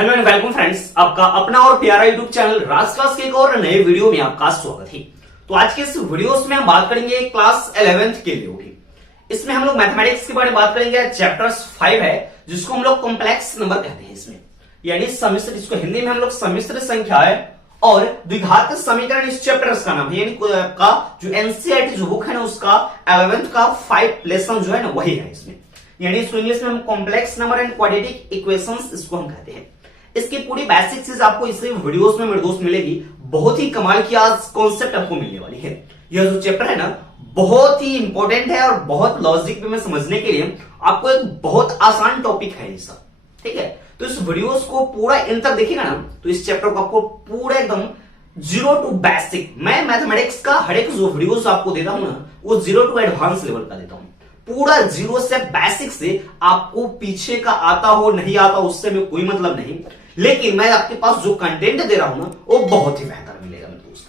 Hello and welcome friends, आपका अपना और प्यारा यूट्यूब चैनल राज क्लास के एक और नए वीडियो में आपका स्वागत है। तो आज के इस वीडियो में हम बात करेंगे क्लास 11th के लिए होगी। इसमें हम लोग मैथमेटिक्स के बारे में बात करेंगे। चैप्टर्स 5 है जिसको हम लोग कॉम्प्लेक्स नंबर कहते हैं। इसमें यानी सम्मिश्र, इसको हिंदी में हम लोग सम्मिश्र संख्या है और द्विघात समीकरण इस चैप्टर का नाम है। यानी आपका जो एनसीईआरटी जो बुक है ना उसका 11th का 5 लेसन जो है ना वही है इसमें। यानी इसको इंग्लिश में हम complex number and quadratic equations इसको हम कहते हैं। इसकी पूरी बेसिक चीज आपको इस वीडियोस में मेरे दोस्त मिलेगी। बहुत ही कमाल की आज कॉन्सेप्ट आपको मिलने वाली है। यह जो चैप्टर है ना बहुत ही इंपॉर्टेंट है और बहुत लॉजिक में समझने के लिए आपको एक बहुत आसान टॉपिक है ये सब। ठीक है, तो इस वीडियोस को पूरा इन तक देखिएगा ना तो इस चैप्टर को आपको पूरा एकदम जीरो टू बेसिक, मैं मैथमेटिक्स का हर एक जो वीडियोस आपको देता हूं ना वो जीरो टू एडवांस लेवल का देता हूं। पूरा जीरो से बेसिक से आपको पीछे का आता हो नहीं आता उससे में कोई मतलब नहीं, लेकिन मैं आपके पास जो कंटेंट दे रहा हूं ना वो बहुत ही बेहतर मिलेगा मेरे दोस्त।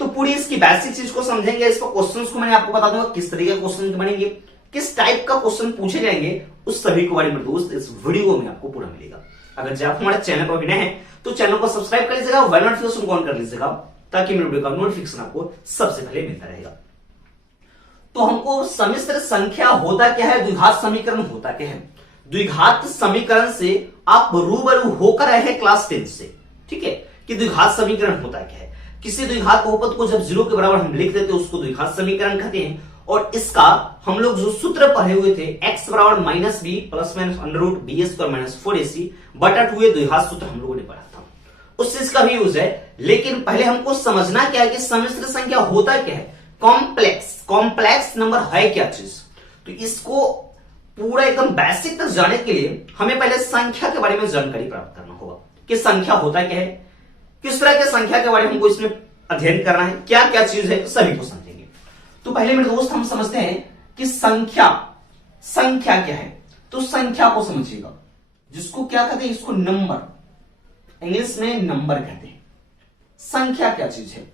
तो पूरी इसकी बेसिक चीज को समझेंगे। इसको क्वेश्चंस को मैंने आपको बता दूंगा किस तरीके के क्वेश्चन बनेंगे, किस टाइप का क्वेश्चन पूछे जाएंगे, उस सभी के बारे में दोस्त इस वीडियो में आपको पूरा मिलेगा। अगर जब आप हमारे चैनल पर नए हैं तो चैनल को सब्सक्राइब कर लीजिएगा, बेल नोटिफिकेशन ऑन कर लीजिएगा ताकि मेरे वीडियो का नोटिफिकेशन आपको सबसे पहले मिलता रहेगा। तो हमको सम्मिश्र संख्या होता क्या है, द्विघात समीकरण होता क्या है। द्विघात समीकरण से आप रूबरू होकर आए हैं क्लास 10 से। ठीक है, कि द्विघात समीकरण होता क्या है। किसी द्विघात बहुपद को जब 0 के बराबर हम लिख देते हैं उसको द्विघात समीकरण कहते हैं। और इसका हम लोग जो सूत्र पढ़े हुए थे x बराबर minus b plus minus under root b square minus 4ac बटा 2a द्विघात सूत्र हम लोगों ने पढ़ा था, उस चीज का भी यूज है। लेकिन पहले हमको समझना क्या है कि सम्मिश्र संख्या होता क्या है। कॉम्प्लेक्स नंबर है क्या चीज। तो इसको पूरा एकदम बेसिक तक जाने के लिए हमें पहले संख्या के बारे में जानकारी प्राप्त करना होगा कि संख्या होता क्या है, किस तरह के संख्या के बारे में हमको इसमें अध्ययन करना है, क्या क्या चीज है, सभी को समझेंगे। तो पहले मेरे दोस्त हम समझते हैं कि संख्या क्या है। तो संख्या को समझिएगा, जिसको क्या कहते हैं, इसको नंबर, इंग्लिश में नंबर कहते हैं। संख्या क्या चीज है,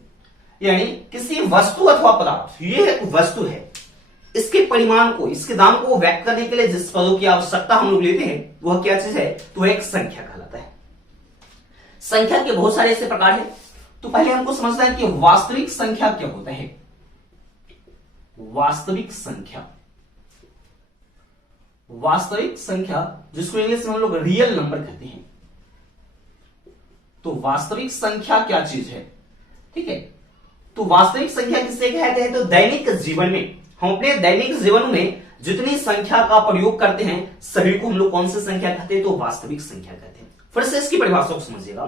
यानी किसी वस्तु अथवा पदार्थ, ये एक वस्तु है, इसके परिमाण को, इसके दाम को व्यक्त करने के लिए जिस पदों की आवश्यकता हम लोग लेते हैं वह क्या चीज है, तो एक संख्या कहलाता है। संख्या के बहुत सारे ऐसे प्रकार हैं। तो पहले हमको समझना है कि वास्तविक संख्या क्या होता है। वास्तविक संख्या जिसको इंग्लिश में हम लोग रियल नंबर कहते हैं। तो वास्तविक संख्या क्या चीज है, ठीक है। तो वास्तविक संख्या किसे कहते हैं, तो दैनिक जीवन में, हम अपने दैनिक जीवन में जितनी संख्या का प्रयोग करते हैं सभी को हम लोग कौन सी संख्या कहते हैं, तो वास्तविक संख्या कहते हैं। फिर से इसकी परिभाषा को समझिएगा।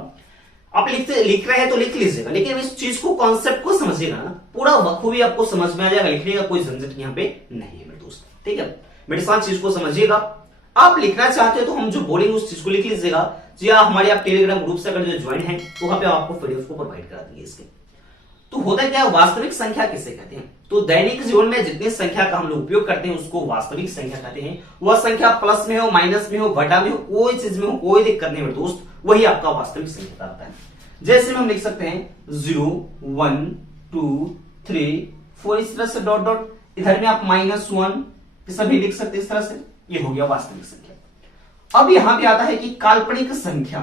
आप लिख रहे हैं तो लिख लीजिएगा, लेकिन इस चीज को, कॉन्सेप्ट को समझिएगा ना, पूरा बखूबी आपको समझ में आ जाएगा। लिखने का कोई झंझट यहाँ पे नहीं है मेरे दोस्त। ठीक है, मेरे साथ चीज को समझिएगा। आप लिखना चाहते हो तो हम जो बोलेंगे उस चीज को लिख लीजिएगा। जी हमारे आप टेलीग्राम ग्रुप से अगर जो ज्वाइन है तो वहां पे आपको पीडीएफ को प्रोवाइड करा देंगे इसके। तो होता क्या है, वास्तविक संख्या किसे कहते हैं, तो दैनिक जीवन में जितनी संख्या का हम लोग उपयोग करते हैं उसको वास्तविक संख्या कहते हैं। वह संख्या प्लस में हो, माइनस में हो, घटा में हो, कोई चीज में हो, कोई दिक्कत नहीं मेरे दोस्त, वही आपका वास्तविक संख्या कहलाता है। जैसे में हम लिख सकते हैं 0 1 2 3 4, इस तरह से डॉट डॉट, इधर में आप -1 सभी लिख सकते हैं इस तरह से। ये हो गया वास्तविक संख्या। अब यहां पे आता है कि काल्पनिक संख्या।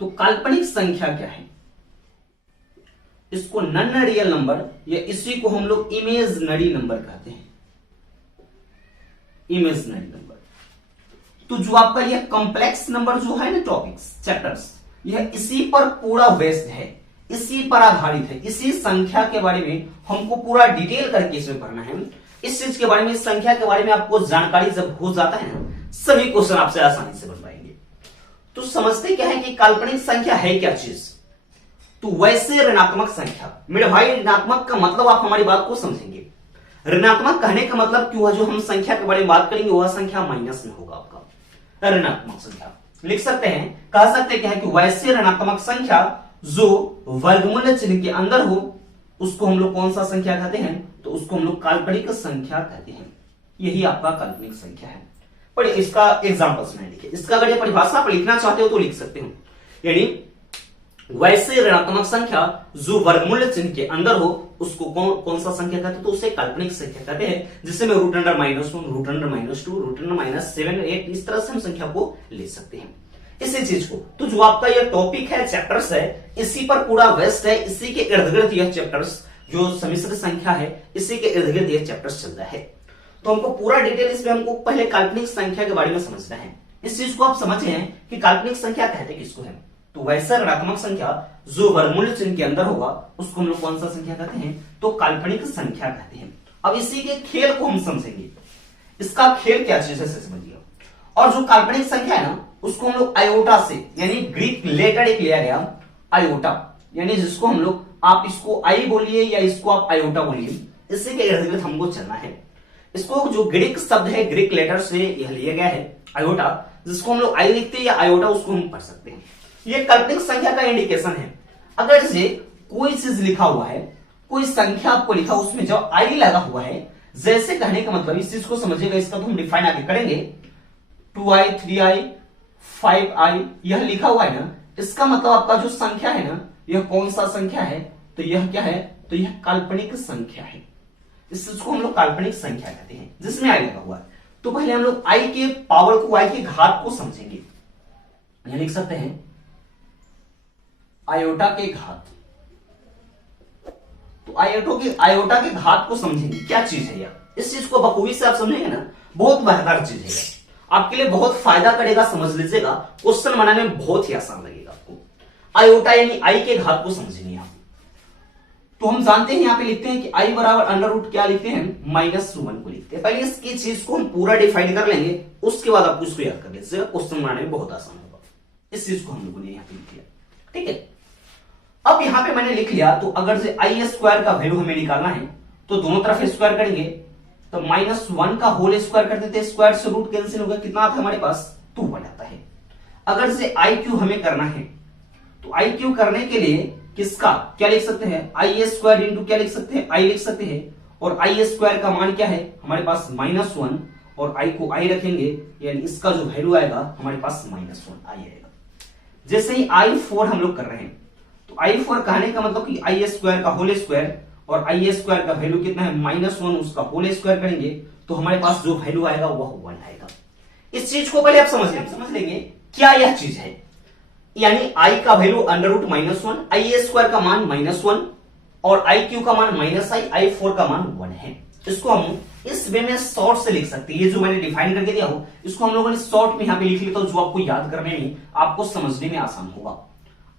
तो काल्पनिक संख्या क्या है, इसको नॉन रियल नंबर या इसी को हम लोग इमेजनरी नंबर कहते हैं। Imaginary number. तो जो आपका यह कॉम्प्लेक्स नंबर जो है ना, टॉपिक्स, चैप्टर्स, यह इसी पर पूरा बेस्ड है, इसी पर आधारित है। इसी संख्या के बारे में हमको पूरा डिटेल करके इसमें पढ़ना है। इस चीज के बारे में, इस संख्या के बारे में आपको जानकारी जब हो जाता है ना, सभी क्वेश्चन आपसे आसानी से बन पाएंगे। तो समझते क्या है कि काल्पनिक संख्या है क्या चीज। तो वैसे ऋणात्मक संख्या, मेरे भाई ऋणात्मक का मतलब आप हमारी बात को समझेंगे। ऋणात्मक कहने का मतलब क्यों है, जो हम संख्या के बारे में बात करेंगे वह संख्या माइनस में होगा आपका। ऋणात्मक संख्या लिख सकते हैं, कह सकते क्या है कि वैसे ऋणात्मक संख्या जो वर्गमूल चिन्ह के अंदर हो उसको हम लोग कौन सा संख्या कहते हैं, तो उसको हम लोग काल्पनिक संख्या कहते हैं। यही आपका काल्पनिक संख्या है। पर इसका एग्जांपल सुनाए, देखिए इसका अगर ये परिभाषा आप लिखना चाहते हो तो लिख सकते हो। यानी वैसे ऋणात्मक संख्या जो वर्गमूल चिन्ह के अंदर हो उसको कौन सा संख्या कहते हैं, तो उसे काल्पनिक संख्या कहते हैं। जिससे में √(-1), √(-2), √(-2), √(-7), 8 इस तरह से हम संख्या को ले सकते हैं। इसी चीज को, तो जो आपका ये टॉपिक है, चैप्टर्स है, इसी पर पूरा वेस्ट है, इसी के इर्द गिर्द यह चैप्टर्स, जो सम्मिश्र संख्या है, इसी के इर्द गिर्द यह चैप्टर्स चलता है। तो हमको पूरा डिटेल इसमें हमको पहले काल्पनिक संख्या के बारे में समझना है। इस चीज को आप समझ हैं कि काल्पनिक संख्या कहते किसको है। तो वैसा ऋणात्मक संख्या जो वर्गमूल चिन्ह के अंदर होगा उसको हम लोग कौन सा संख्या कहते हैं, तो काल्पनिक संख्या कहते हैं। अब इसी के खेल को हम समझेंगे, इसका खेल क्या चीज है समझिए। और जो काल्पनिक संख्या है ना, उसको हम लोग आयोटा से, यानी ग्रीक लेटर एक लिया गया आयोटा, यानी जिसको हम लोग, आप इसको आई बोलिए या इसको आप आयोटा बोलिए, इसी के इर्द गिर्द हमको चलना है। इसको जो ग्रीक शब्द है, ग्रीक लेटर से यह लिया गया है आयोटा, जिसको हम लोग आई लिखते हैं या आयोटा, उसको हम पढ़ सकते हैं। ये काल्पनिक संख्या का इंडिकेशन है। अगर से कोई चीज लिखा हुआ है, कोई संख्या आपको लिखा, उसमें जो आई लगा हुआ है, जैसे कहने का मतलब, इस चीज को समझिएगा, इसका तो हम डिफाइन आगे करेंगे। 2i, 3i, 5i यह लिखा हुआ है ना, इसका मतलब आपका जो संख्या है ना, यह कौन सा संख्या है, तो यह क्या है, तो यह काल्पनिक संख्या है। इस चीज को हम लोग काल्पनिक संख्या कहते हैं, जिसमें आई लगा हुआ है। तो पहले हम लोग आई के पावर को, आई के घात को समझेंगे। यह लिख सकते हैं आयोटा के घात। तो आयोटा के घात को समझेंगे, क्या चीज है यह। इस चीज को बखूबी से आप समझेंगे ना, बहुत बेहतर चीज है, आपके लिए बहुत फायदा करेगा, समझ लीजिएगा। क्वेश्चन बनाने में बहुत ही आसान लगेगा आपको। आयोटा यानी आई के घात को समझेंगे आप। तो हम जानते हैं, यहां पे लिखते हैं कि आई बराबर अंडर रूट क्या लिखते हैं, -1 को लिखते हैं। पहले इसकी चीज को हम पूरा डिफाइन कर लेंगे, उसके बाद आपको इसको याद कर लीजिएगा, क्वेश्चन बनाने में बहुत आसान होगा। इस चीज को हम लोगों ने यहाँ पे लिख लिया, ठीक है। अब यहां पे मैंने लिख लिया, तो अगर से आई स्क्वायर का वैल्यू हमें निकालना है, तो दोनों तरफ स्क्वायर करेंगे, तो -1 का होल स्क्वायर कर देते हैं, स्क्वायर से रूट कैंसिल होगा, कितना आता है हमारे पास, 2 बन जाता है। अगर से आई क्यू हमें करना है, तो आई क्यू करने के लिए किसका क्या लिख सकते हैं, आई स्क्वायर इंटू क्या लिख सकते हैं, आई लिख सकते हैं। और आई स्क्वायर का मान क्या है हमारे पास, -1, और आई को आई रखेंगे, यानी इसका जो वैल्यू आएगा हमारे पास -1 आई आएगा। जैसे ही i4 हम लोग कर रहे हैं, तो i4 कहने का मतलब कि आई स्क्वायर का होल स्क्वायर, और आई स्क्वायर का वैल्यू कितना है, -1, उसका होल स्क्वायर करेंगे, तो हमारे पास जो वैल्यू आएगा वह 1 आएगा। इस चीज को पहले आप समझ लेंगे क्या यह चीज है। यानी i का value under root -1, i square का मान -1, और आई क्यू का मान -i, i4 का मान 1 है। इसको हम इस वे में शॉर्ट से लिख सकते हैं। ये जो मैंने डिफाइन करके दिया हो, इसको हम लोगों ने शॉर्ट में यहां पे लिख लिया, तो जो आपको याद करने में, आपको समझने में आसान होगा।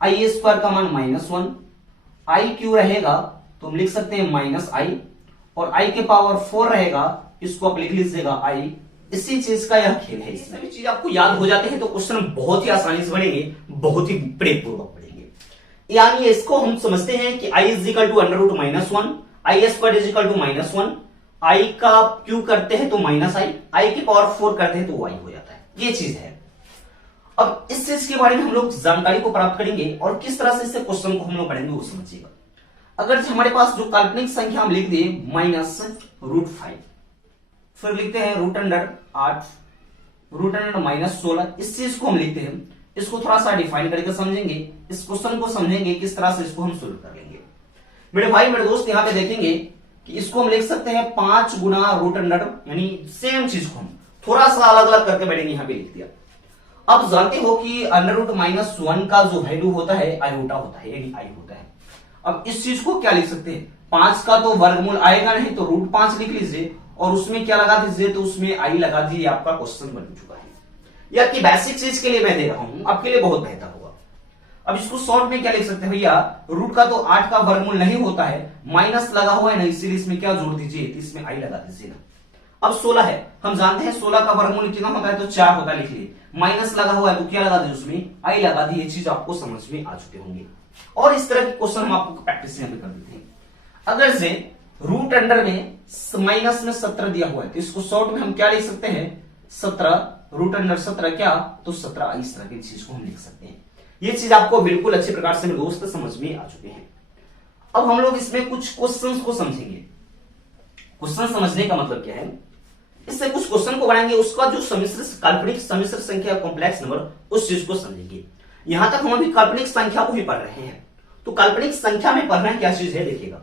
आई स्क्वायर का मान -1, आई क्यू रहेगा तो हम लिख सकते हैं -i, और i के पावर 4 रहेगा, इसको आप लिख लीजिएगा i। इसी चीज का यह खेल है। इसमें भी चीज आपको याद हो जाते हैं तो क्वेश्चन बहुत ही आसानी से बनेंगे, बहुत ही प्रेमपूर्वक पढ़ेंगे। यानी इसको हम समझते हैं कि i is equal to under root -1, i square is equal to -1, i का क्यू करते हैं तो -i की पावर 4 करते हैं तो y हो जाता है। ये चीज है। अब इस चीज के बारे में हम लोग जानकारी को प्राप्त करेंगे, और किस तरह से इस क्वेश्चन को हम लोग पढ़ेंगे वो समझिएगा। अगर हमारे पास जो काल्पनिक संख्या हम लिख दिए -√5, फिर लिखते हैं √8, √16, इस चीज को हम लिखते हैं। इसको थोड़ा सा डिफाइन करके समझेंगे, इस क्वेश्चन को समझेंगे, किस तरह से इसको हम सोल्व कर लेंगे। मेरे भाई मेरे दोस्त यहाँ पे देखेंगे कि इसको हम लिख सकते हैं 5 गुना √, यानी सेम चीज को हम थोड़ा सा अलग अलग करके बैठेंगे, यहाँ पे लिख दिया। अब जानते हो कि अंडर रूट -1 का जो वैल्यू होता है आयोटा होता है, यानी आई होता है। अब इस चीज को क्या लिख सकते हैं, 5 का तो वर्गमूल आएगा नहीं, तो √5 लिख लीजिए, और उसमें क्या लगा दीजिए, तो उसमें आई लगा दीजिए, आपका क्वेश्चन बन चुका है। या कि बेसिक चीज के लिए मैं दे रहा हूं, आपके लिए बहुत बेहतर होगा। अब इसको शॉर्ट में क्या लिख सकते हैं भैया, रूट का तो 8 का वर्गमूल नहीं होता है, माइनस लगा हुआ है ना, इसीलिए इसमें क्या जोड़ दीजिए, इसमें आई लगा दीजिए ना। अब 16 है, हम जानते हैं 16 का वर्गमूल कितना होता है, तो 4 होता है, लिख लिए। माइनस लगा हुआ है तो क्या लगा दी, उसमें आई लगा दी। ये चीज आपको समझ में आ चुके होंगे, और इस तरह के क्वेश्चन हम आपको प्रैक्टिस में कर देते हैं। अगर से रूट अंडर में माइनस में 17 दिया हुआ है, तो इसको शॉर्ट में हम क्या लिख सकते हैं, 17 √17 क्या, तो 17, इस तरह की चीज को हम लिख सकते हैं। ये चीज आपको बिल्कुल अच्छे प्रकार से मेरे दोस्त समझ में आ चुके हैं। अब हम लोग इसमें कुछ क्वेश्चंस को समझेंगे। क्वेश्चन समझने का मतलब क्या है, इससे कुछ क्वेश्चन को बनाएंगे, उसका जो काल्पनिक सम्मिश्र संख्या कॉम्प्लेक्स नंबर, उस चीज को समझेंगे। यहां तक हम अभी काल्पनिक संख्या को ही पढ़ रहे हैं, तो काल्पनिक संख्या में पढ़ना क्या चीज है देखिएगा।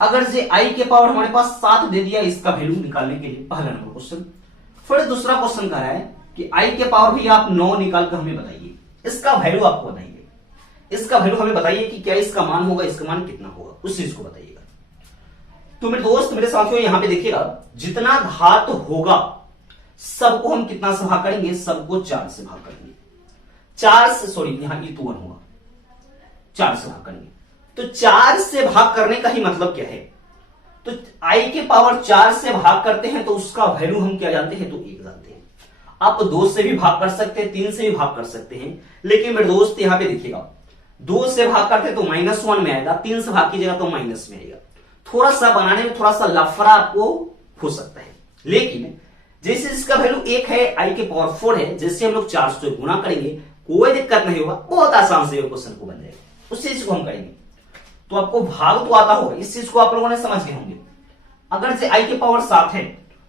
अगर जे आई के पावर हमारे पास 7 दे दिया, इसका वैल्यू निकालने के लिए पहला नंबर क्वेश्चन। फिर दूसरा क्वेश्चन कह रहा है कि आई के पावर भी आप 9 निकाल कर हमें बताइए, इसका वैल्यू आपको बताइए, इसका वैल्यू हमें बताइए कि क्या इसका मान होगा, इसका मान कितना होगा, उस चीज को बताइएगा। तो मेरे दोस्त, मेरे साथियों, यहां पे देखिएगा, जितना घात होगा सबको हम कितना से भाग करेंगे, सबको 4 से भाग करेंगे। 4 से, सॉरी यहां e to 1 होगा, 4 से भाग करेंगे। तो 4 से भाग करने का ही मतलब क्या है, तो i के पावर 4 से भाग करते हैं तो उसका वैल्यू हम क्या जानते हैं, तो 1 जानते हैं। आप 2 से भी भाग कर सकते हैं, 3 से भी भाग कर सकते हैं, लेकिन मेरे दोस्त यहां पे देखिएगा, 2 से भाग करते तो -1 में आएगा, 3 से भाग कीजिएगा तो माइनस में आएगा। थोड़ा सा बनाने में थोड़ा सा लफड़ा आपको हो सकता है, लेकिन जैसे इसका वैल्यू 1 है, i के पावर 4 है, जैसे हम लोग 4 से गुना करेंगे कोई दिक्कत नहीं होगा, बहुत आसान से क्वेश्चन को बन जाएगा, उस चीज को हम करेंगे। तो आपको भाग तो आता होगा, इस चीज को आप लोगों ने समझ गए होंगे। अगर से i के पावर 7 है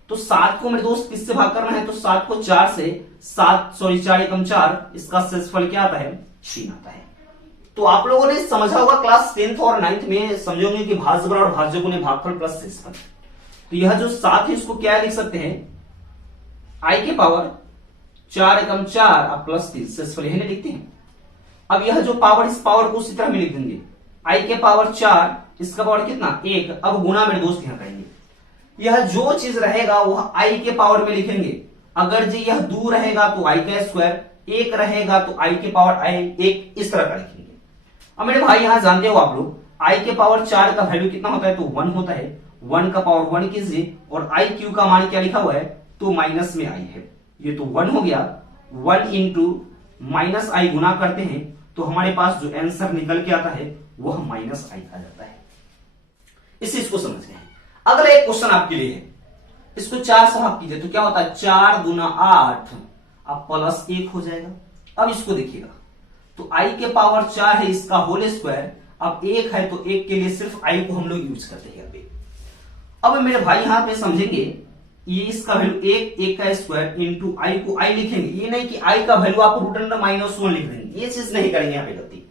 तो 7 को मेरे दोस्त किससे भाग करना है, तो 7 को 4 से, 4 एकम 4, इसका शेषफल क्या आता है, 3 आता है। तो आप लोगों ने समझा होगा क्लास 10th और 9th में, समझोगे कि भाज्य और भाज्य गुणे भागफल प्लस शेषफल। तो यह जो 7 है इसको क्या लिख सकते हैं, i के पावर 4 एकम 4 अब प्लस 3, शेषफल यही लिखते हैं। अब यह जो पावर, इस पावर को उसी तरह में लिख देंगे, i के पावर 4, इसका पावर कितना, 1, अब गुना मेरे दोस्त यहां करेंगे। यह जो चीज रहेगा वह i के पावर में लिखेंगे, अगर जी यह 2 रहेगा तो i का स्क्वायर, 1 रहेगा तो i के पावर 1, इस तरह का लिखेंगे। अब मेरे भाई यहां जानते हो आप लोग, i के पावर 4 का वैल्यू कितना होता है, तो 1 होता है, 1 का पावर 1 कीजिए, और i क्यू का मान क्या लिखा हुआ है, तो माइनस में i है, ये तो 1 हो गया, 1 इंटू माइनस आई गुना करते हैं तो हमारे पास जो आंसर निकल के आता है वह माइनस आई आ जाता है। इस चीज को समझ गए। अगला एक क्वेश्चन आपके लिए है, इसको 4 से भाग कीजिए तो क्या होता है, 4 गुना 8 अब प्लस 1 हो जाएगा। अब इसको देखिएगा, तो i के पावर 4 है, इसका होल स्क्वायर, अब 1 है तो 1 के लिए सिर्फ i को हम लोग यूज करते हैं। अब मेरे भाई यहां पे समझेंगे, ये इसका वैल्यू 1 का स्क्वायर इंटू आई को आई लिखेंगे, ये नहीं कि आई का वैल्यू आप रूट अंडर -1 लिख देंगे, ये चीज नहीं करेंगे यहाँ पे गलती,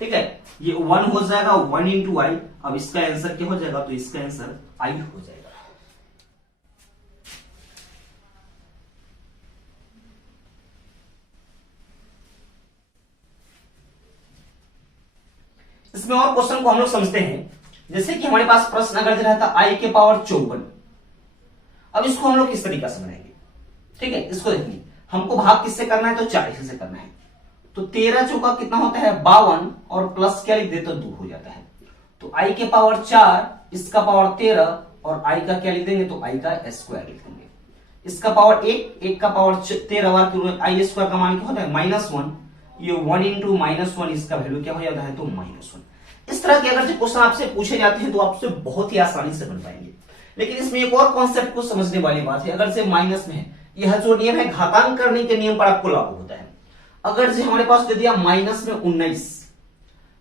ठीक है। ये 1 हो जाएगा, 1 इंटू आई, अब इसका आंसर क्या हो जाएगा, तो इसका आंसर आई हो जाएगा। इसमें और क्वेश्चन को हम लोग समझते हैं, जैसे कि हमारे पास प्रश्न अगर दिया था आई के पावर 54, अब इसको हम लोग किस तरीका से बनाएंगे, ठीक है। इसको देखिए, हमको भाग किससे करना है, तो 40 से करना है, तो 13 चौका कितना होता है 52, और प्लस क्या लिख दे तो 2 हो जाता है। तो i के पावर 4, इसका पावर 13, और i का क्या लिख देंगे, तो i का स्क्वायर लिख देंगे। इसका पावर 1 का पावर 13 i स्क्वायर का मान क्या होता है -1, ये 1 इंटू -1, इसका वैल्यू क्या हो जाता है, तो -1। इस तरह के अगर क्वेश्चन आपसे पूछे जाते हैं तो आपसे बहुत ही आसानी से बन पाएंगे। लेकिन इसमें एक और कॉन्सेप्ट को समझने वाली बात है, अगर से माइनस में है, यह जो नियम है घातांक करने के नियम पर आपको लागू होता है। अगर से हमारे पास दे दिया माइनस में 19,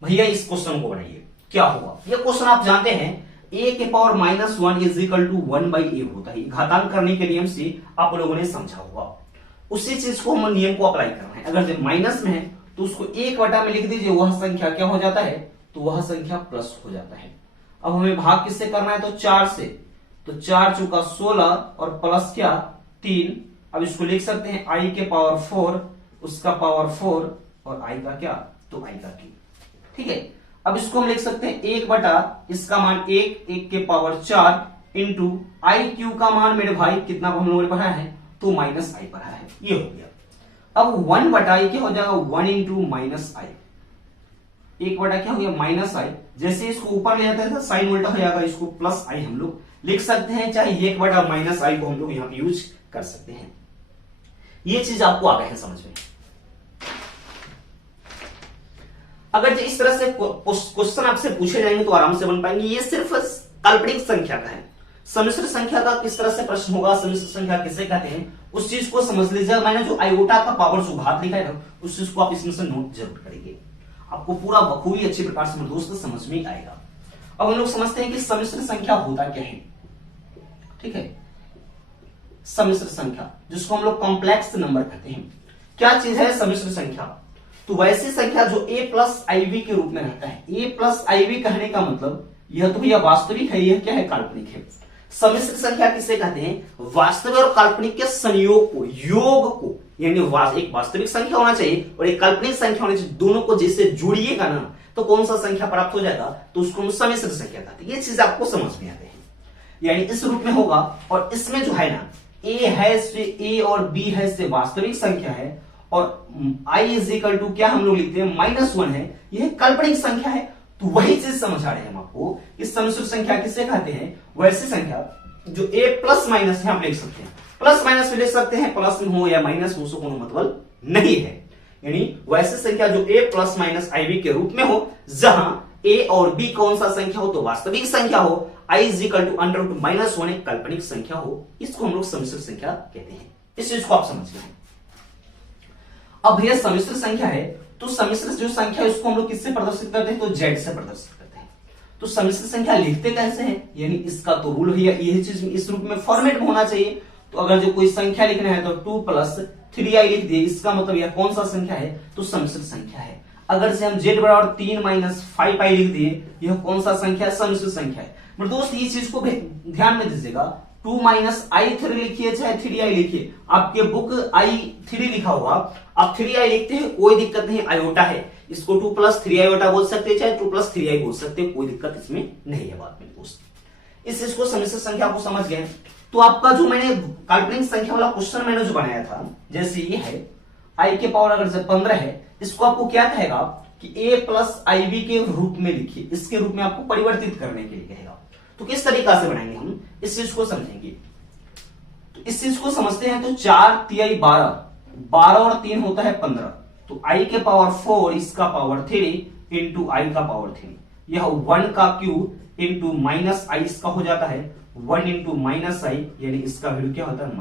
भैया इस क्वेश्चन को बनाइए, क्या होगा। यह क्वेश्चन आप जानते हैं, a के power -1 is equal to 1/a होता है, घातांक करने के नियम से आप लोगों ने समझा होगा। उसी चीज को हम नियम को अप्लाई करना है। अगर जब माइनस में है तो उसको 1/, में लिख दीजिए, वह संख्या क्या हो जाता है, तो वह संख्या प्लस हो जाता है। अब हमें भाग किससे करना है, तो 4 से, तो 4 चौका 16 और प्लस क्या 3। अब इसको लिख सकते हैं i के पावर 4, उसका पावर 4, और i का क्या, तो i का 3, ठीक है। अब इसको हम लिख सकते हैं 1/, इसका मान 1 के पावर 4 इंटू आई क्यू का मान मेरे भाई कितना हम लोगों ने पढ़ा है, तो -i पढ़ा है, ये हो गया। अब 1/, क्या हो जाएगा 1 इंटू -i, 1/, क्या हो गया -i। जैसे इसको ऊपर ले जाते हैं साइन उल्टा हो जाएगा, इसको +i हम लोग लिख सकते हैं, चाहे 1/- i को हम लोग यहाँ पे यूज कर सकते हैं। ये चीज आपको आ गया है समझ में। अगर इस तरह से क्वेश्चन आपसे पूछे जाएंगे तो आराम से बन पाएंगे। ये सिर्फ काल्पनिक संख्या का है, सम्मिश्र संख्या का किस तरह से प्रश्न होगा, सम्मिश्र संख्या किसे कहते हैं, उस चीज को समझ लीजिए। मैंने जो आयोटा का पावर जो घात लिखा है ना, उस चीज को आप इसमें से नोट जरूर करेंगे, आपको पूरा बखूबी अच्छी प्रकार से मेरे दोस्त समझ में आएगा। अब हम लोग समझते हैं कि सम्मिश्र संख्या होता क्या है, ठीक है। सम्मिश्र संख्या जिसको हम लोग कॉम्प्लेक्स नंबर कहते हैं, क्या चीज है सम्मिश्र संख्या, तो वैसी संख्या जो a+ib के रूप में रहता है। a+ib कहने का मतलब यह तो भैया वास्तविक है, यह क्या है काल्पनिक है। सम्मिश्र संख्या किसे कहते हैं, वास्तविक और काल्पनिक के संयोग को, योग को यानी एक वास्तविक संख्या होना चाहिए और एक काल्पनिक संख्या होनी चाहिए, दोनों को जैसे जोड़िएगा ना तो कौन सा संख्या प्राप्त हो जाएगा, तो उसको हम सम्मिश्र संख्या कहते हैं। ये चीज आपको समझ में आते हैं, यानी इस रूप में होगा। और इसमें जो है ना a है से a और b है से वास्तविक संख्या है और i इज इक्वल टू क्या हम लोग लिखते हैं -1 है, यह काल्पनिक संख्या है। तो वही चीज समझ आ रहे हैं हम आपको कि सम्मिश्र संख्या किसे कहते हैं, वैसी संख्या जो a प्लस माइनस है हम लिख सकते हैं, प्लस माइनस भी लिख सकते हैं, प्लस में हो या माइनस हो उसको कोई मतलब नहीं है। यानी वैसी संख्या जो a प्लस माइनस ib के रूप में हो, जहां a और b कौन सा संख्या हो तो वास्तविक संख्या हो, i is equal to under root -1 एक काल्पनिक संख्या हो, इसको हम लोग सम्मिश्र संख्या कहते हैं। इस चीज को आप समझ गए। अब यह सम्मिश्र संख्या है, तो सम्मिश्र जो संख्या है उसको हम लोग किससे प्रदर्शित करते हैं, तो z से प्रदर्शित करते हैं। तो सम्मिश्र संख्या लिखते कैसे हैं, यानी इसका तो रूल है, यही चीज इस रूप में फॉर्मेट में होना चाहिए। तो अगर जो कोई संख्या लिखना है तो 2 + 3i लिख दिए, इसका मतलब यह कौन सा संख्या है, तो सम्मिश्र संख्या है। अगर से हम z बराबर 3 - 5i लिख दिए, यह कौन सा संख्या है, सम्मिश्र संख्या है। मेरे दोस्त ये चीज को ध्यान में दीजिएगा, 2 - i3 लिखिए चाहे 3i लिखिए, आपके बुक i3 लिखा होगा, आप 3i लिखते हैं कोई दिक्कत नहीं, आयोटा है, इसको 2 + 3 आयोटा बोल सकते हैं चाहे 2 + 3i बोल सकते हैं, कोई दिक्कत इसमें नहीं है बात में दोस्त। इस चीज को सम्मिश्र संख्या को समझ गए। तो आपका जो मैंने काल्पनिक संख्या वाला क्वेश्चन मैंने जो बनाया था, जैसे ये है i के पावर अगर से 15 है, इसको आपको क्या कहेगा कि a + ib के रूप में लिखिए, इसके रूप में आपको परिवर्तित करने के लिए कहेगा। तो किस तरीका से बनाएंगे हम, इस चीज को समझेंगे। तो इस चीज को समझते हैं तो 4 × 3 = 12, 12 और 3 होता है 15, तो i के पावर 4 इसका पावर 3 इंटू i का पावर 3, यह 1 का क्यूब इंटू -i इसका हो जाता है 1 इंटू -i, यानी इसका वैल्यू क्या होता है -i।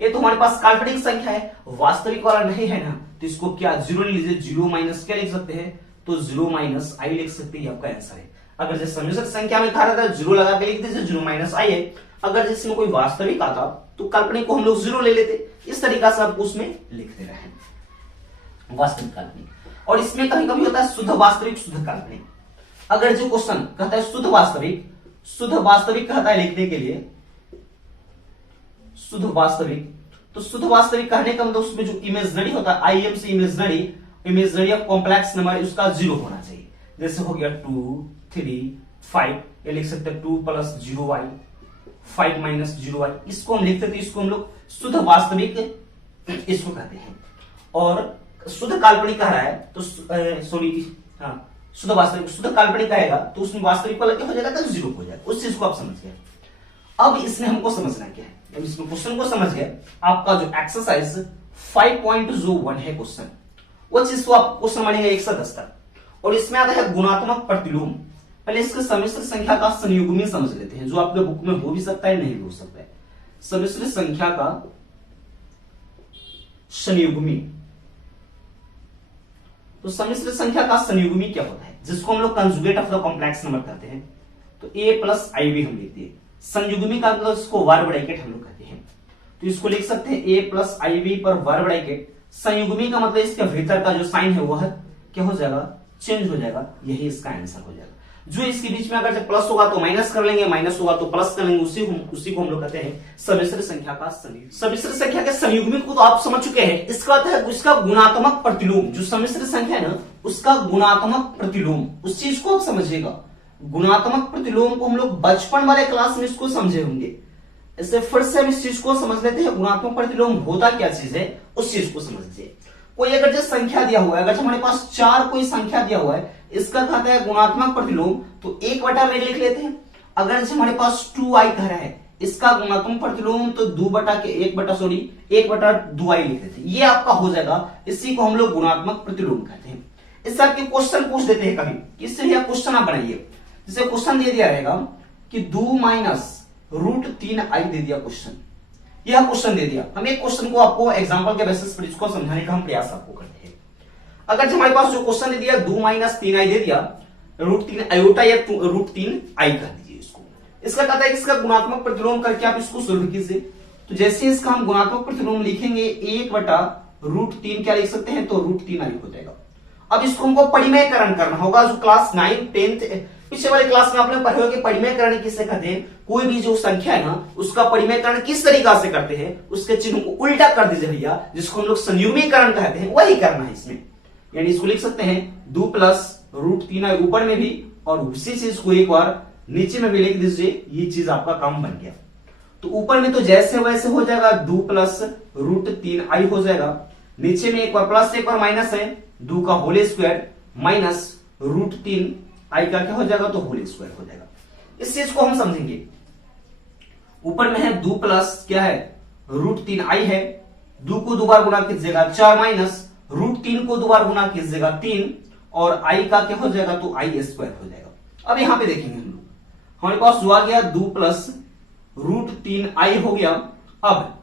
ये तो हमारे पास काल्पनिक संख्या है, वास्तविक वाला नहीं है ना, तो इसको क्या 0 लीजिए, 0 माइनस क्या लिख सकते हैं, तो 0 - i लिख सकते हैं, आपका आंसर है। अगर जैसे सम्मिश्र संख्या में कहा था 0 लगा के लिख दीजिए 0 - i है, अगर जिसमें कोई वास्तविक आता तो काल्पनिक को हम लोग 0 ले लेते, इस तरीका से आपको उसमें लिख दे रहे हैं वास्तविक काल्पनिक। और इसमें कभी कभी होता है शुद्ध वास्तविक शुद्ध काल्पनिक। अगर जो क्वेश्चन कहता है शुद्ध वास्तविक कहता है लिखने के लिए शुद्ध वास्तविक, तो शुद्ध वास्तविक कहने का मतलब उसमें जो इमेजिनरी होता है, आई एम से इमेजिनरी ऑफ कॉम्प्लेक्स नंबर, उसका 0 होना चाहिए। जैसे हो गया 2 3 5, ये लिख सकते हैं 2 + 0i 5 - 0i, इसको हम लिखते थे, इसको हम लोग शुद्ध वास्तविक इसको कहते हैं। और शुद्ध काल्पनिक कह रहा है तो शुद्ध वास्तविक शुद्ध काल्पनिक कहेगा तो उसमें वास्तविक वाला क्या हो जाएगा, तो 0 हो जाएगा। उस चीज को आप समझ गए। अब इसमें हमको समझना क्या है, जब इसमें क्वेश्चन को समझ गए, आपका जो एक्सरसाइज 5.1 है क्वेश्चन, वो चीज को आप क्वेश्चन बनेगा 1 से 10 तक। और इसमें आता है गुणात्मक प्रतिलोम। पहले इसके सम्मिश्र संख्या का संयुग्मी समझ लेते हैं, जो आपके बुक में हो भी सकता है नहीं भी हो सकता है। सम्मिश्र संख्या का संयुग्मी, तो सम्मिश्र संख्या का संयुग्मी क्या होता है, जिसको हम लोग conjugate of the complex number कहते हैं, तो a + ib हम लिखते हैं। संयुग्मी का मतलब इसको वर्ग ब्रैकेट हम लोग कहते हैं, तो इसको लिख सकते हैं a + ib पर वर्ग ब्रैकेट। संयुग्मी का मतलब इसके भीतर का जो साइन है वह क्या हो जाएगा, चेंज हो जाएगा, यही इसका आंसर हो जाएगा। जो इसके बीच में अगर प्लस होगा तो माइनस कर लेंगे, माइनस होगा तो प्लस कर लेंगे, उसी को हम लोग कहते हैं सम्मिश्र संख्या का संयुग्मी। सम्मिश्र संख्या के संयुग्मी को तो आप समझ चुके हैं। इसका अर्थ है उसका गुणात्मक प्रतिलोम, जो सम्मिश्र संख्या है ना उसका गुणात्मक प्रतिलोम, उस चीज को आप समझिएगा। गुणात्मक प्रतिलोम को हम लोग बचपन वाले क्लास में इसको समझे होंगे, इससे फिर से हम इस चीज को समझ लेते हैं। गुणात्मक प्रतिलोम होता क्या चीज है, उस चीज को समझ लीजिए। कोई अगर जो संख्या दिया हुआ है, अगर हमारे पास 4 कोई संख्या दिया हुआ है, इसका कहता है गुणात्मक प्रतिलोम, तो 1/2 लिख लेते हैं। अगर जैसे हमारे पास 2i कह रहा है, इसका गुणात्मक प्रतिलोम तो 1/2i लिख लेते हैं, ये आपका हो जाएगा। इसी को हम लोग गुणात्मक प्रतिलोम कहते हैं। इससे आपके क्वेश्चन पूछ देते हैं कभी, इससे यह क्वेश्चन आप बनाइए। जैसे क्वेश्चन दे दिया रहेगा कि 2 - √3i दे दिया क्वेश्चन, यह क्वेश्चन दे दिया। हम एक क्वेश्चन को आपको एग्जांपल के बेसिस पर इसको समझाने का हम प्रयास आपको करते हैं। अगर हमारे पास जो क्वेश्चन दे दिया 2 - 3i दे दिया, √3 आयोटा या √3i कर दीजिए इसको। इसका कहता है कि इसका गुणात्मक प्रतिलोम करके आप इसको सोल्व कीजिए। तो जैसे इसका हम गुणात्मक प्रतिलोम लिखेंगे 1/√3 क्या लिख सकते हैं, तो √3i हो जाएगा। अब इसको हमको परिमेयकरण करना होगा, जो क्लास 9, 10th पिछले वाले क्लास में आपने पढ़े हो कि परिमेयकरण किससे कहते हैं, कोई भी जो संख्या है ना उसका परिमेयकरण किस तरीका से करते हैं, उसके चिन्ह को उल्टा कर दीजिए भैया, जिसको हम लोग संयुग्मीकरण कहते हैं, वही करना है इसमें। यानी इसको लिख सकते हैं 2 प्लस √3i ऊपर में भी और उसी चीज को एक बार नीचे में भी लिख दीजिए, ये चीज आपका काम बन गया। तो ऊपर में तो जैसे वैसे हो जाएगा 2 प्लस √3i हो जाएगा, नीचे में एक बार प्लस एक बार माइनस है 2 का होल स्क्वायर माइनस √3i का क्या हो जाएगा तो होल स्क्वायर हो जाएगा। इस चीज को हम समझेंगे। ऊपर में है 2 प्लस क्या है √3i है, 2 को 2 बार गुणा कीजिएगा 4 माइनस √3 को 2 बार गुणा कीजिएगा 3 और i का क्या हो जाएगा तो i स्क्वायर हो जाएगा। अब यहां पे देखेंगे हम लोग, हमारे पास जो आ गया 2 प्लस √3i हो गया। अब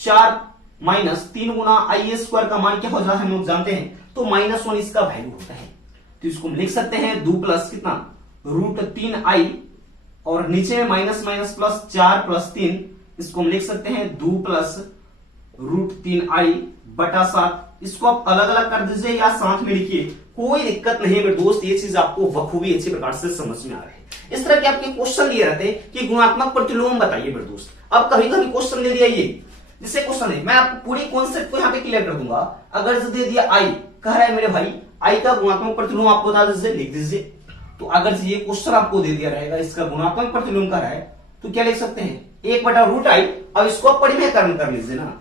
4 माइनस 3 गुना i स्क्वायर का मान क्या हो जाता है हम लोग जानते हैं, तो -1 इसका वैल्यू होता है। तो इसको हम लिख सकते हैं 2 प्लस कितना √3i और नीचे में माइनस माइनस प्लस 4 प्लस 3, इसको हम लिख सकते हैं 2 प्लस √3i बटा 7। इसको आप अलग अलग कर दीजिए या साथ में लिखिए, कोई दिक्कत नहीं है मेरे दोस्त, ये चीज आपको बखूबी अच्छी प्रकार से समझ में आ रही है। इस तरह के आपके क्वेश्चन दिए रहते हैं कि गुणात्मक प्रतिलोम बताइए मेरे दोस्त। अब कभी कभी क्वेश्चन दे दिया ये, जिससे क्वेश्चन है मैं आपको पूरी कॉन्सेप्ट को यहाँ पे क्लियर कर दूंगा। अगर दे दिया आई, कह रहा है मेरे भाई आई का गुणात्मक प्रतिलोम आपको बता दीजिए, लिख दीजिए। तो अगर ये क्वेश्चन आपको दे दिया रहेगा इसका गुणात्मक प्रतिलोम कर रहा है तो क्या लिख सकते हैं 1/√i। अब इसको परिमेयकरण कर लीजिए ना,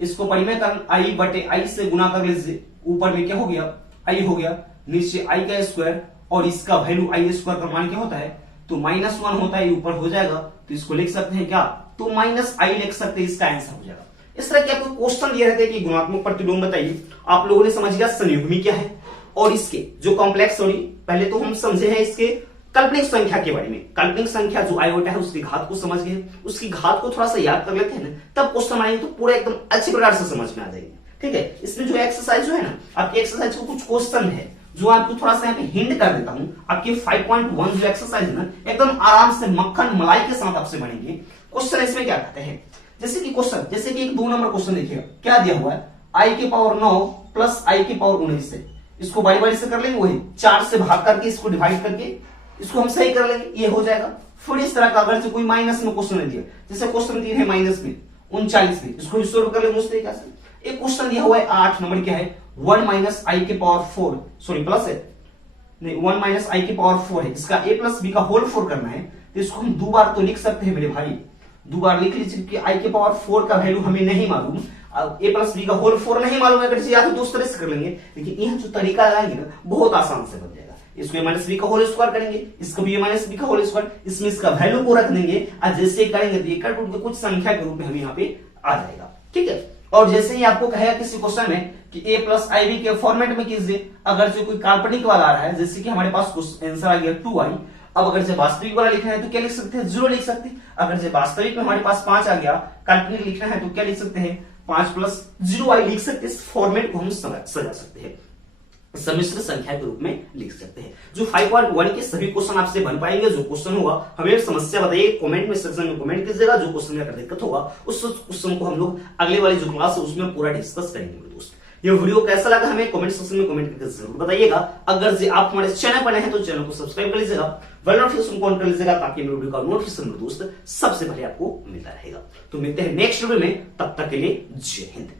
इसको परिमेयकरण i बटे i से गुना कर लीजिए। ऊपर में क्या हो गया i हो गया, नीचे i का स्क्वायर और इसका वैल्यू i स्क्वायर का मान क्या होता है तो -1 होता है, ऊपर हो जाएगा। तो इसको लिख सकते हैं क्या तो -i लिख सकते हैं, इसका आंसर हो जाएगा। इस तरह के आपको क्वेश्चन दिए रहते हैं कि गुणात्मक प्रतिलोम बताइए। आप लोगों ने समझ गया संयुग्मी क्या है और इसके जो कॉम्प्लेक्स सॉरी पहले तो हम समझे हैं इसके काल्पनिक संख्या के बारे में। काल्पनिक संख्या जो आयोटा है उसकी घात को समझ गए, उसकी घात को थोड़ा सा याद कर लेते हैं ना, तब क्वेश्चन आएंगे तो पूरा एकदम अच्छी प्रकार से समझ में आ जाएगी। ठीक है, इसमें जो एक्सरसाइज जो है ना, आपकी एक्सरसाइज को कुछ क्वेश्चन है जो आपको थोड़ा सा यहाँ पे हिंट कर देता हूं। आपकी 5.1 जो एक्सरसाइज है ना, एकदम आराम से मक्खन मलाई के साथ आपसे बनेंगे। क्वेश्चन इसमें क्या कहते हैं, जैसे कि क्वेश्चन जैसे कि एक 2 नंबर क्वेश्चन देखिएगा, क्या दिया हुआ है i की पावर 9 प्लस i की पावर 19 से। इसको बारी बारी से कर लेंगे, वही 4 से भाग करके इसको डिवाइड करके इसको हम सही कर लेंगे, ये हो जाएगा। फिर इस तरह का अगर से कोई माइनस में क्वेश्चन दिया, जैसे क्वेश्चन 3 है माइनस में 39 में, इसको भी सोल्व कर लेंगे उस तरीके से। एक क्वेश्चन दिया हुआ है 8 नंबर क्या है 1 माइनस i की पावर 4 सॉरी प्लस है नहीं 1 माइनस i की पावर 4 है, इसका a प्लस b का होल 4 करना है। तो इसको हम 2 बार तो लिख सकते हैं मेरे भाई, 2 बार लिख लीजिए कि i की पावर 4 का वैल्यू हमें नहीं मालूम, a प्लस b का होल 4 नहीं मालूम है, या तो दूसरे तरह से कर लेंगे, लेकिन यह जो तरीका लगाएंगे ना बहुत आसान से बन जाएगा। इसको माइनस बी का होल स्क्वायर करेंगे, इसको भी माइनस बी का होल स्क्वायर, इसमें इसका वैल्यू को रख देंगे और जैसे करेंगे तो ये कट उठ के कुछ संख्या के रूप में हमें यहाँ पे आ जाएगा। ठीक है, और जैसे ही आपको कहेगा किसी क्वेश्चन में कि a प्लस आई बी के फॉर्मेट में कीजिए, अगर जो कोई काल्पनिक वाला आ रहा है, जैसे कि हमारे पास आंसर आ गया 2i, अब अगर जो वास्तविक वाला लिखना है तो क्या लिख सकते हैं 0 लिख सकते हैं। अगर जो वास्तविक में हमारे पास 5 आ गया, काल्पनिक लिखना है तो क्या लिख सकते हैं 5 प्लस 0i लिख सकते हैं। इस फॉर्मेट को हम सजा सकते हैं, सम्मिश्र संख्या के रूप में लिख सकते हैं। जो 5.1 के सभी क्वेश्चन आपसे बन पाएंगे। जो क्वेश्चन होगा हमें समस्या बताइए, कमेंट में सेक्शन में कमेंट कीजिएगा। जो क्वेश्चन में अगर दिक्कत होगा उस क्वेश्चन को हम लोग अगले वाली जो क्लास है उसमें पूरा डिस्कस करेंगे मेरे दोस्त। ये वीडियो कैसा लगा हमें कमेंट सेक्शन में कमेंट करके जरूर बताइएगा। अगर जी आप हमारे चैनल पर नए हैं तो चैनल को सब्सक्राइब कर लीजिएगा, बेल नोटिफिकेशन को ऑन कर लीजिएगा ताकि मेरे वीडियो का नोटिफिकेशन मेरे दोस्त सबसे पहले आपको मिलता रहेगा। तो मिलते हैं नेक्स्ट वीडियो में, तब तक के लिए जय हिंद।